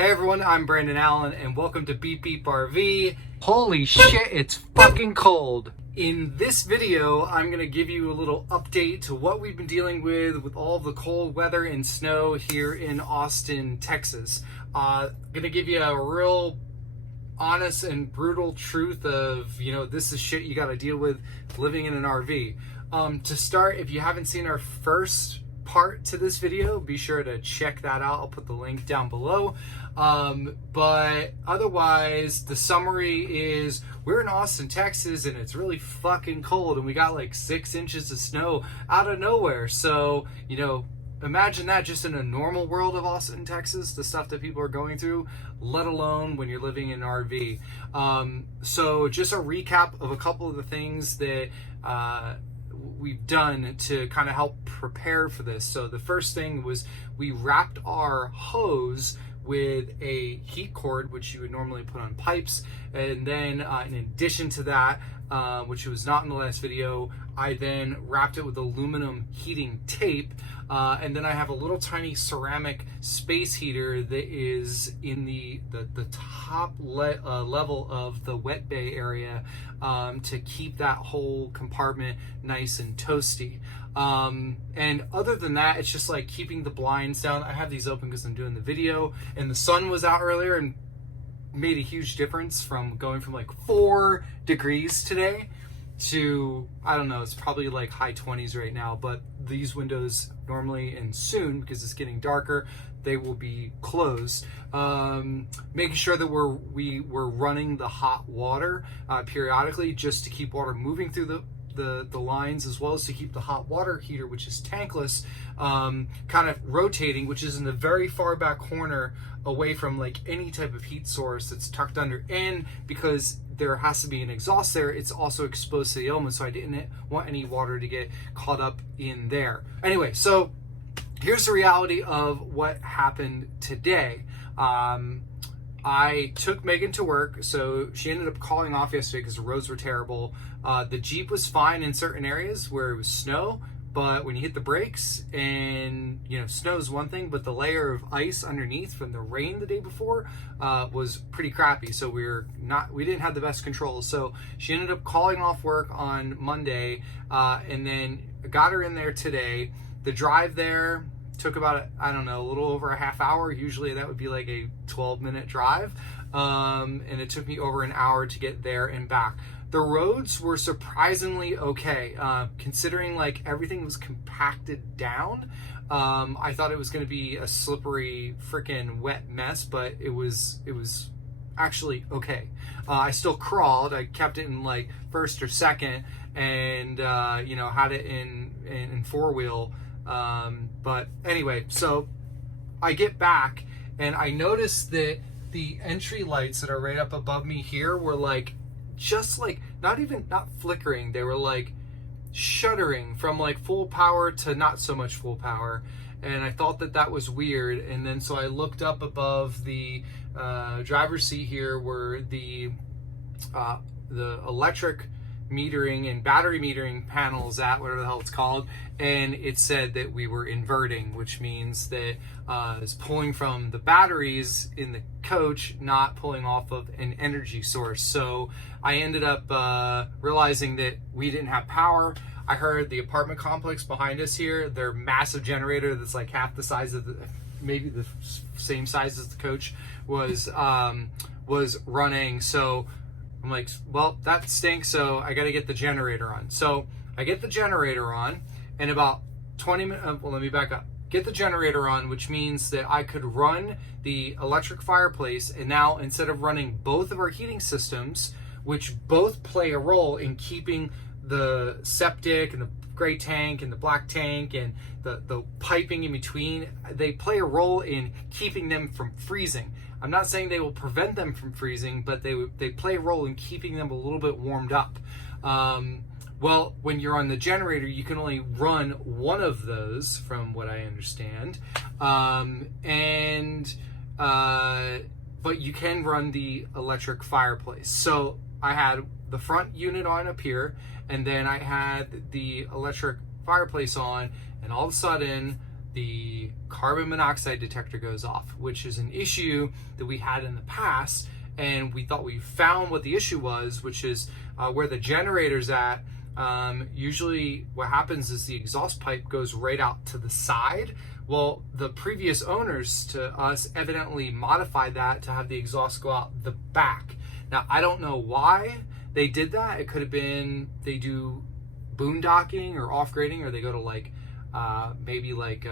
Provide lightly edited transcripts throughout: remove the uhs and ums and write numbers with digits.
Hey everyone, I'm Brandon Allen and welcome to Beep Beep RV. Holy shit, it's fucking cold. In this video, I'm going to give you a little update to what we've been dealing with all the cold weather and snow here in Austin, Texas. Going to give you a real honest and brutal truth of, this is shit you got to deal with living in an RV. To start, if you haven't seen our first part to this video, be sure to check that out. I'll put the link down below. But otherwise, the summary is we're in Austin, Texas, and it's really fucking cold, and we got like 6 inches of snow out of nowhere. So, imagine that just in a normal world of Austin, Texas, the stuff that people are going through, let alone when you're living in an RV. So just a recap of a couple of the things that we've done to kind of help prepare for this. So the first thing was we wrapped our hose with a heat cord, which you would normally put on pipes. And then in addition to that, which was not in the last video, I then wrapped it with aluminum heating tape. And then I have a little tiny ceramic space heater that is in the top level of the wet bay area to keep that whole compartment nice and toasty. And other than that, it's just like keeping the blinds down. I have these open because I'm doing the video, and the sun was out earlier and made a huge difference from going from like 4 degrees today to, I don't know, it's probably like high 20s right now. But these windows normally, and soon, because it's getting darker, they will be closed. Making sure that we're running the hot water periodically, just to keep water moving through the lines, as well as to keep the hot water heater, which is tankless, kind of rotating, which is in the very far back corner away from like any type of heat source that's tucked under. And because there has to be an exhaust there, it's also exposed to the elements, so I didn't want any water to get caught up in there. Anyway, so here's the reality of what happened today. I took Megan to work, so she ended up calling off yesterday because the roads were terrible. The Jeep was fine in certain areas where it was snow, but when you hit the brakes, and snow is one thing, but the layer of ice underneath from the rain the day before was pretty crappy. So we didn't have the best control. So she ended up calling off work on Monday, and then got her in there today. The drive there took about, a little over a half hour. Usually that would be like a 12-minute drive. And it took me over an hour to get there and back. The roads were surprisingly okay, considering like everything was compacted down. I thought it was going to be a slippery freaking wet mess, but it was actually okay. I still crawled. I kept it in like first or second, and had it in 4-wheel. But anyway, so I get back and I noticed that the entry lights that are right up above me here were like, just like, not flickering. They were like shuddering from like full power to not so much full power. And I thought that was weird. And then so I looked up above the driver's seat here where the electric metering and battery metering panels at, whatever the hell it's called, and it said that we were inverting, which means that it's pulling from the batteries in the coach, not pulling off of an energy source. So I ended up realizing that we didn't have power. I heard the apartment complex behind us here, their massive generator that's like half the size of maybe the same size as the coach was running. So I'm like, well, that stinks, so I got to get the generator on. So I get the generator on, and about 20 minutes, let me back up. Get the generator on, which means that I could run the electric fireplace, and now instead of running both of our heating systems, which both play a role in keeping the septic and the gray tank and the black tank and the piping in between, they play a role in keeping them from freezing. I'm not saying they will prevent them from freezing, but they play a role in keeping them a little bit warmed up. Well, when you're on the generator, you can only run one of those, from what I understand. But you can run the electric fireplace. So I had the front unit on up here, and then I had the electric fireplace on, and all of a sudden the carbon monoxide detector goes off, which is an issue that we had in the past. And we thought we found what the issue was, which is where the generator's at. Usually what happens is the exhaust pipe goes right out to the side. Well, the previous owners to us evidently modified that to have the exhaust go out the back. Now, I don't know why they did that. It could have been they do boondocking or off-grading, or they go to like maybe like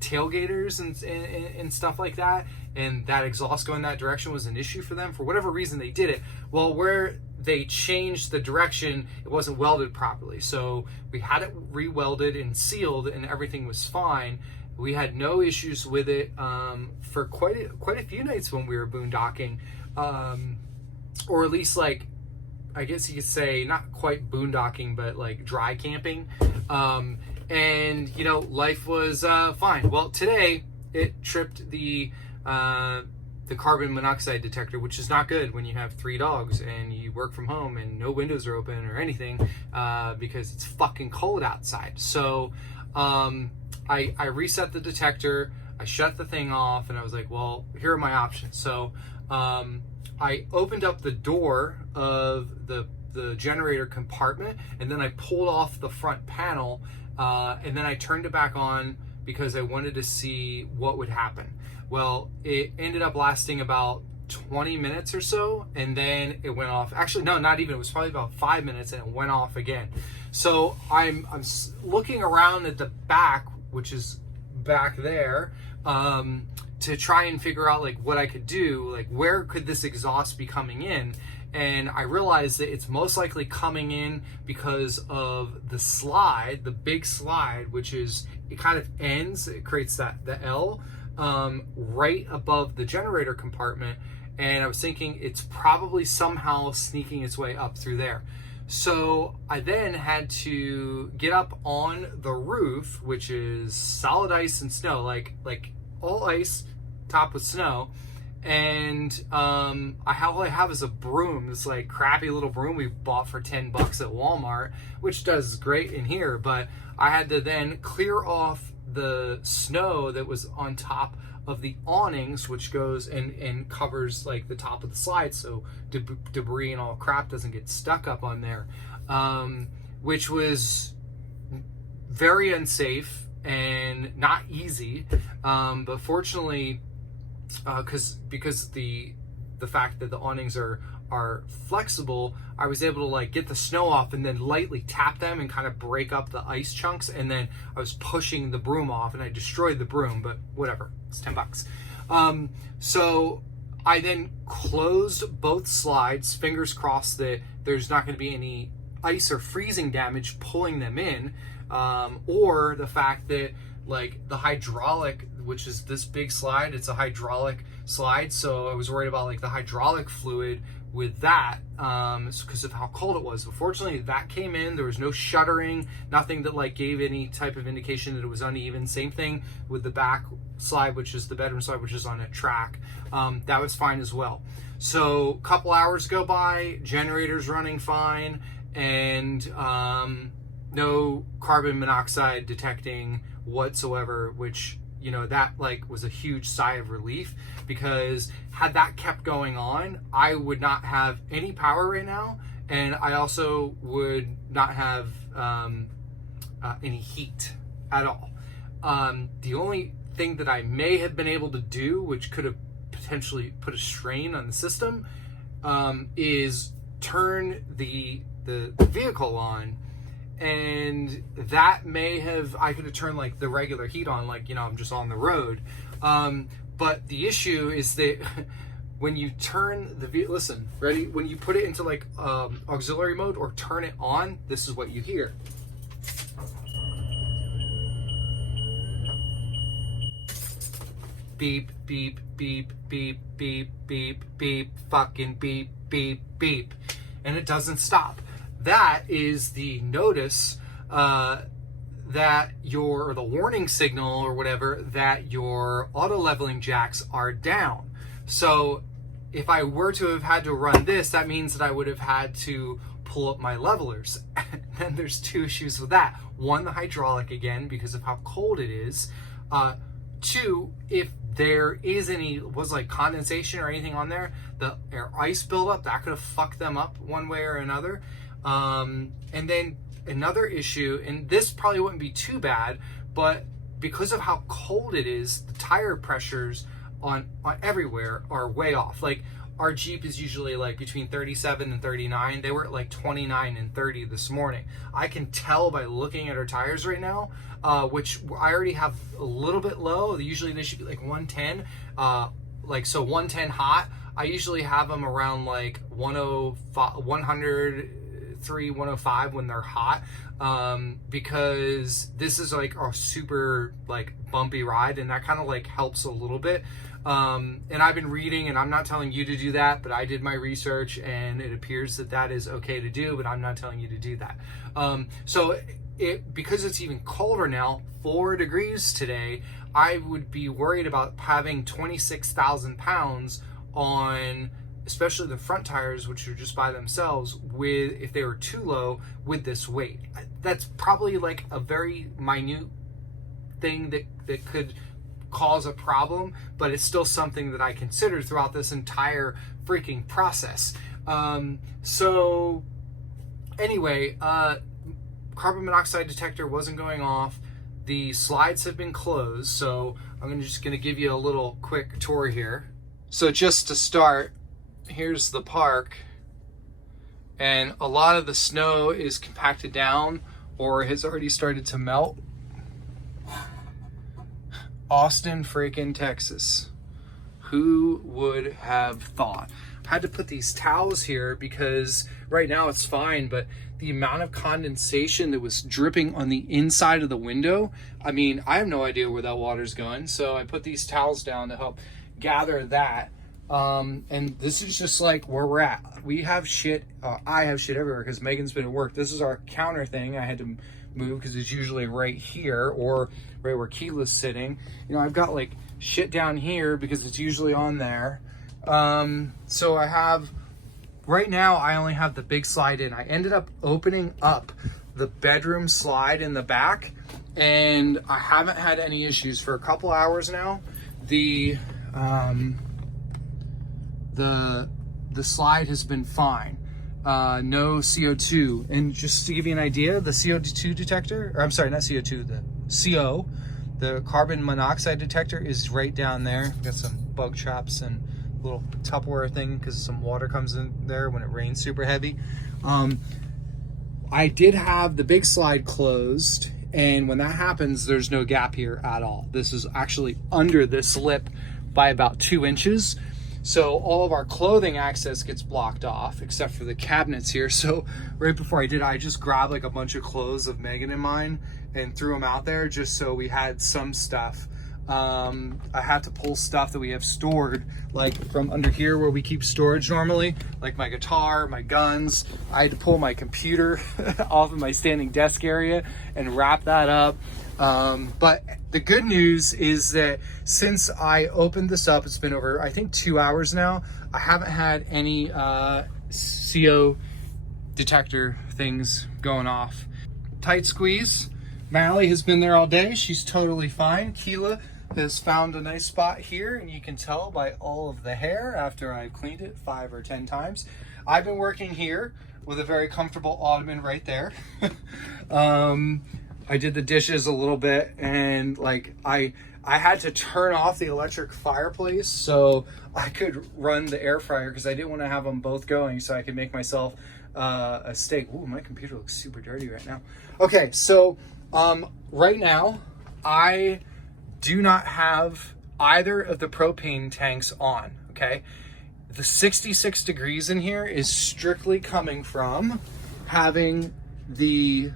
tailgaters and stuff like that, and that exhaust going that direction was an issue for them. For whatever reason they did it. Well, where they changed the direction, it wasn't welded properly, so we had it re-welded and sealed, and everything was fine. We had no issues with it for quite a few nights when we were boondocking, or at least, like, I guess you could say not quite boondocking, but like dry camping. And you know, life was fine. Well, today it tripped the carbon monoxide detector, which is not good when you have 3 dogs and you work from home and no windows are open or anything, because it's fucking cold outside. So I reset the detector, I shut the thing off, and I was like, well, here are my options. So I opened up the door of the generator compartment, and then I pulled off the front panel, and then I turned it back on because I wanted to see what would happen. Well, it ended up lasting about 20 minutes or so, and then it went off. Actually, no, not even. It was probably about 5 minutes, and it went off again. So I'm looking around at the back, which is back there, to try and figure out like what I could do, like where could this exhaust be coming in. And I realized that it's most likely coming in because of the slide, the big slide, which is, it kind of ends, it creates the L right above the generator compartment. And I was thinking it's probably somehow sneaking its way up through there. So I then had to get up on the roof, which is solid ice and snow, like all ice topped with snow. And all I have is a broom, this like crappy little broom we bought for $10 at Walmart, which does great in here, but I had to then clear off the snow that was on top of the awnings, which goes and covers like the top of the slide, so debris and all crap doesn't get stuck up on there, which was very unsafe and not easy, but fortunately, because the fact that the awnings are flexible, I was able to like get the snow off and then lightly tap them and kind of break up the ice chunks, and then I was pushing the broom off and I destroyed the broom, but whatever, it's $10. So I then closed both slides, fingers crossed that there's not going to be any ice or freezing damage pulling them in, or the fact that like the hydraulic, which is this big slide, it's a hydraulic slide, so I was worried about like the hydraulic fluid with that, because of how cold it was. But fortunately that came in, there was no shuttering, nothing that like gave any type of indication that it was uneven. Same thing with the back slide, which is the bedroom slide, which is on a track, that was fine as well. So a couple hours go by, generator's running fine, and no carbon monoxide detecting whatsoever, which, you know, that like was a huge sigh of relief, because had that kept going on, I would not have any power right now, and I also would not have any heat at all. The only thing that I may have been able to do, which could have potentially put a strain on the system, is turn the vehicle on. And that may have, I could have turned like the regular heat on, like, you know, I'm just on the road. But the issue is that when you turn the vehicle, listen, ready? When you put it into like auxiliary mode or turn it on, this is what you hear. Beep, beep, beep, beep, beep, beep, beep, fucking beep, beep, beep. And it doesn't stop. That is the notice that or the warning signal or whatever, that your auto leveling jacks are down. So if I were to have had to run this, that means that I would have had to pull up my levelers. Then there's two issues with that. One, the hydraulic again, because of how cold it is. Two, if there is was like condensation or anything on there, the ice buildup, that could have fucked them up one way or another. And then another issue, and this probably wouldn't be too bad, but because of how cold it is, the tire pressures on everywhere are way off. Like our Jeep is usually like between 37 and 39. They were at like 29 and 30 this morning. I can tell by looking at our tires right now, which I already have a little bit low. Usually they should be like 110. So 110 hot. I usually have them around like 105, 103, 105 when they're hot, because this is like a super like bumpy ride, and that kind of like helps a little bit. And I've been reading, and I'm not telling you to do that, but I did my research and it appears that that is okay to do, but I'm not telling you to do that. Because it's even colder now, 4 degrees today, I would be worried about having 26,000 pounds on, especially the front tires, which are just by themselves, with, if they were too low, with this weight. That's probably like a very minute thing that could cause a problem, but it's still something that I considered throughout this entire freaking process. So anyway, carbon monoxide detector wasn't going off. The slides have been closed, so I'm just gonna give you a little quick tour here. So just to start, here's the park, and a lot of the snow is compacted down or has already started to melt. Austin, freaking Texas. Who would have thought? I had to put these towels here because right now it's fine, but the amount of condensation that was dripping on the inside of the window, I mean, I have no idea where that water's going. So I put these towels down to help gather that. And this is just like where we're at. We have shit, I have shit everywhere because Megan's been at work. This is our counter thing. I had to move because it's usually right here or right where Keela's sitting. You know, I've got like shit down here because it's usually on there. So I have, right now I only have the big slide in. I ended up opening up the bedroom slide in the back, and I haven't had any issues for a couple hours now. The slide has been fine. No CO2. And just to give you an idea, the CO2 detector, or I'm sorry, not CO2, the CO, the carbon monoxide detector is right down there. Got some bug traps and a little Tupperware thing because some water comes in there when it rains super heavy. I did have the big slide closed, and when that happens, there's no gap here at all. This is actually under this lip by about 2 inches. So all of our clothing access gets blocked off except for the cabinets here. So right before I did, I just grabbed like a bunch of clothes of Megan and mine and threw them out there just so we had some stuff. I had to pull stuff that we have stored, like from under here where we keep storage normally, like my guitar, my guns. I had to pull my computer off of my standing desk area and wrap that up. But the good news is that since I opened this up, it's been over, I think, 2 hours now. I haven't had any CO detector things going off. Tight squeeze. Mally has been there all day. She's totally fine. Keela has found a nice spot here, and you can tell by all of the hair after I've cleaned it 5 or 10 times. I've been working here with a very comfortable ottoman right there. I did the dishes a little bit, and like I had to turn off the electric fireplace so I could run the air fryer because I didn't want to have them both going, so I could make myself a steak. Ooh, my computer looks super dirty right now. Okay, so right now I do not have either of the propane tanks on, okay? The 66 degrees in here is strictly coming from having the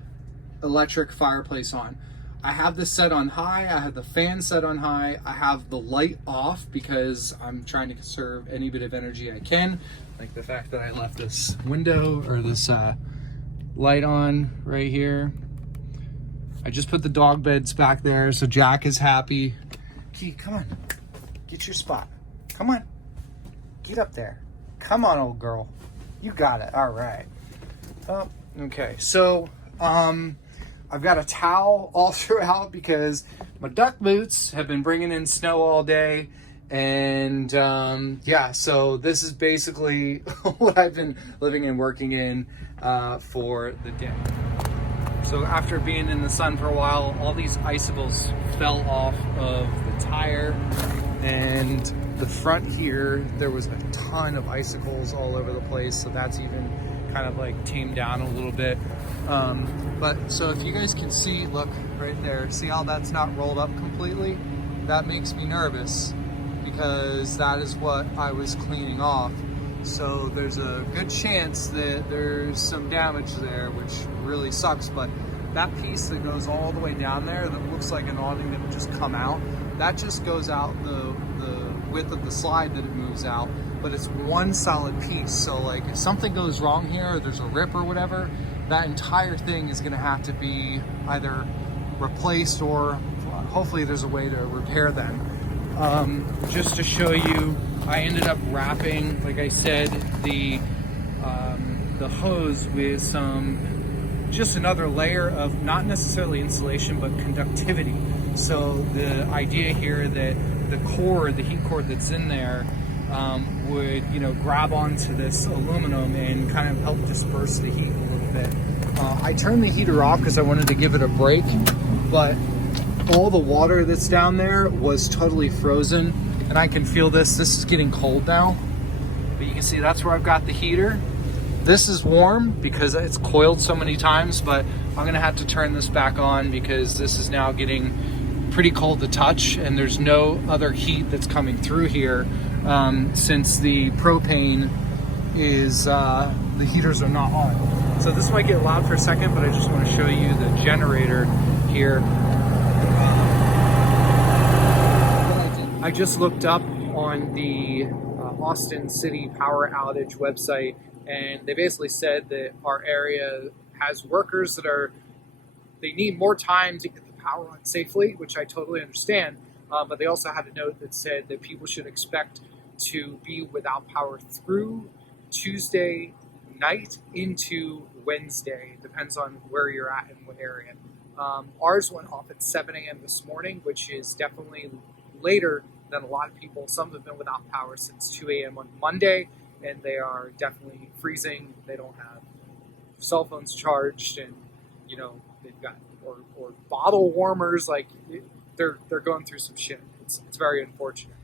electric fireplace on. I have this set on high, I have the fan set on high, I have the light off because I'm trying to conserve any bit of energy I can, like the fact that I left this window or this light on right here. I just put the dog beds back there so Jack is happy. Key, come on, get your spot. Come on, get up there. Come on, old girl. You got it, all right. Oh, okay. So, I've got a towel all throughout because my duck boots have been bringing in snow all day. And, yeah, so this is basically what I've been living and working in, for the day. So after being in the sun for a while, all these icicles fell off of the tire, and the front here, there was a ton of icicles all over the place. So that's even kind of like tamed down a little bit. But so if you guys can see, look right there, see how that's not rolled up completely? That makes me nervous because that is what I was cleaning off. So there's a good chance that there's some damage there, which really sucks. But that piece that goes all the way down there that looks like an awning that would just come out, that just goes out the width of the slide that it moves out, but it's one solid piece. So like if something goes wrong here, or there's a rip or whatever, that entire thing is gonna have to be either replaced or hopefully there's a way to repair them. Just to show you, I ended up wrapping, like I said, the hose with just another layer of not necessarily insulation, but conductivity. So the idea here that the cord, the heat cord that's in there, would, you know, grab onto this aluminum and kind of help disperse the heat a little bit. I turned the heater off because I wanted to give it a break, but all the water that's down there was totally frozen, and I can feel this is getting cold now. But you can see that's where I've got the heater. This is warm because it's coiled so many times, but I'm gonna have to turn this back on because this is now getting pretty cold to touch, and there's no other heat that's coming through here, since the propane is, the heaters are not on. So this might get loud for a second, but I just want to show you the generator here. I just looked up on the Austin City Power Outage website, and they basically said that our area has workers that they need more time to get the power on safely, which I totally understand. But they also had a note that said that people should expect to be without power through Tuesday night into Wednesday. Depends on where you're at and what area. Ours went off at 7 a.m. this morning, which is definitely later than a lot of people. Some have been without power since 2 a.m. on Monday, and they are definitely freezing. They don't have cell phones charged, and you know, they've got or bottle warmers. Like they're going through some shit. It's very unfortunate.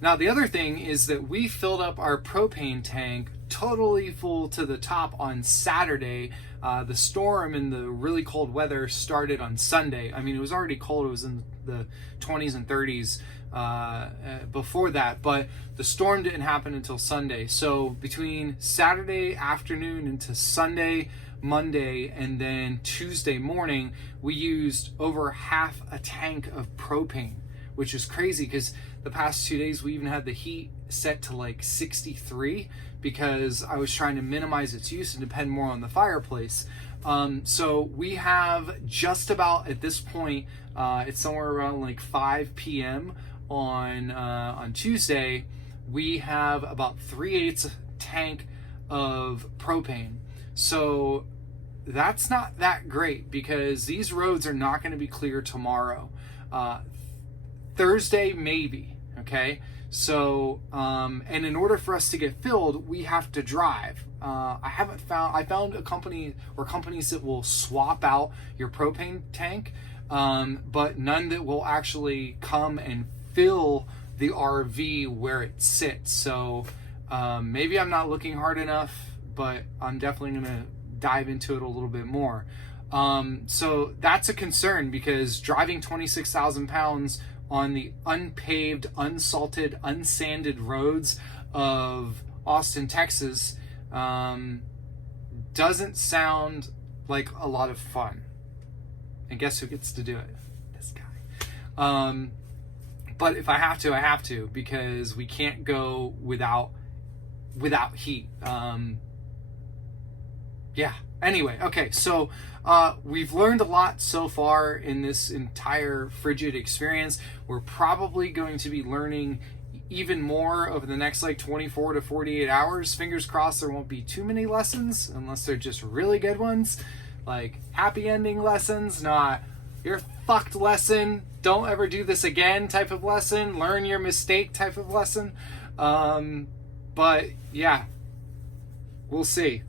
Now the other thing is that we filled up our propane tank totally full to the top on Saturday. The storm and the really cold weather started on Sunday. I mean, it was already cold. It was in the 20s and 30s before that, but the storm didn't happen until Sunday. So between Saturday afternoon into Sunday, Monday, and then Tuesday morning, we used over half a tank of propane, which is crazy because the past 2 days we even had the heat set to like 63 because I was trying to minimize its use and depend more on the fireplace. So we have just about at this point, it's somewhere around like 5 p.m. on Tuesday, we have about 3/8 tank of propane. So that's not that great because these roads are not going to be clear tomorrow. Thursday, maybe. Okay. So, and in order for us to get filled, we have to drive. I found a company or companies that will swap out your propane tank, but none that will actually come and fill the RV where it sits. So, maybe I'm not looking hard enough, but I'm definitely going to dive into it a little bit more. So that's a concern because driving 26,000 pounds on the unpaved, unsalted, unsanded roads of Austin, Texas, doesn't sound like a lot of fun. And guess who gets to do it? This guy. But if I have to, I have to, because we can't go without heat. Yeah. Anyway, okay, so we've learned a lot so far in this entire frigid experience. We're probably going to be learning even more over the next like 24 to 48 hours. Fingers crossed there won't be too many lessons unless they're just really good ones, like happy ending lessons, not you're fucked lesson, don't ever do this again type of lesson, learn your mistake type of lesson. But yeah, we'll see.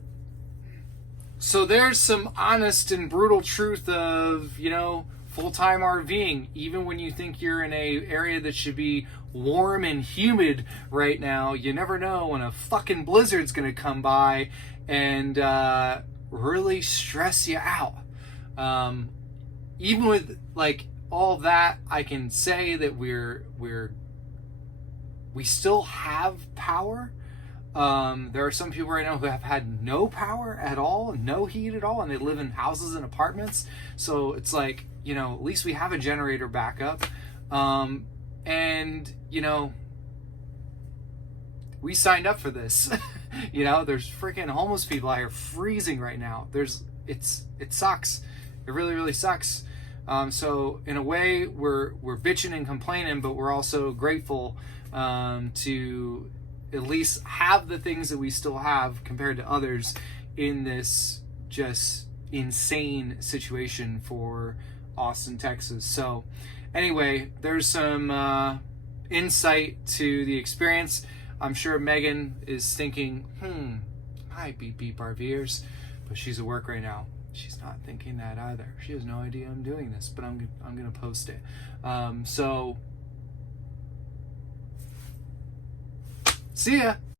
So there's some honest and brutal truth of, you know, full-time RVing. Even when you think you're in a area that should be warm and humid right now, you never know when a fucking blizzard's gonna come by and really stress you out. Even with like all that, I can say that we still have power. There are some people right now who have had no power at all, no heat at all, and they live in houses and apartments. So it's like, you know, at least we have a generator backup. And, you know, we signed up for this. You know, there's freaking homeless people out here freezing right now. It sucks. It really, really sucks. So in a way, we're bitching and complaining, but we're also grateful to at least have the things that we still have compared to others in this just insane situation for Austin, Texas. So anyway, there's some insight to the experience. I'm sure Megan is thinking, hi beep RVers, but she's at work right now. She's not thinking that either. She has no idea I'm doing this, but I'm gonna post it. So see ya.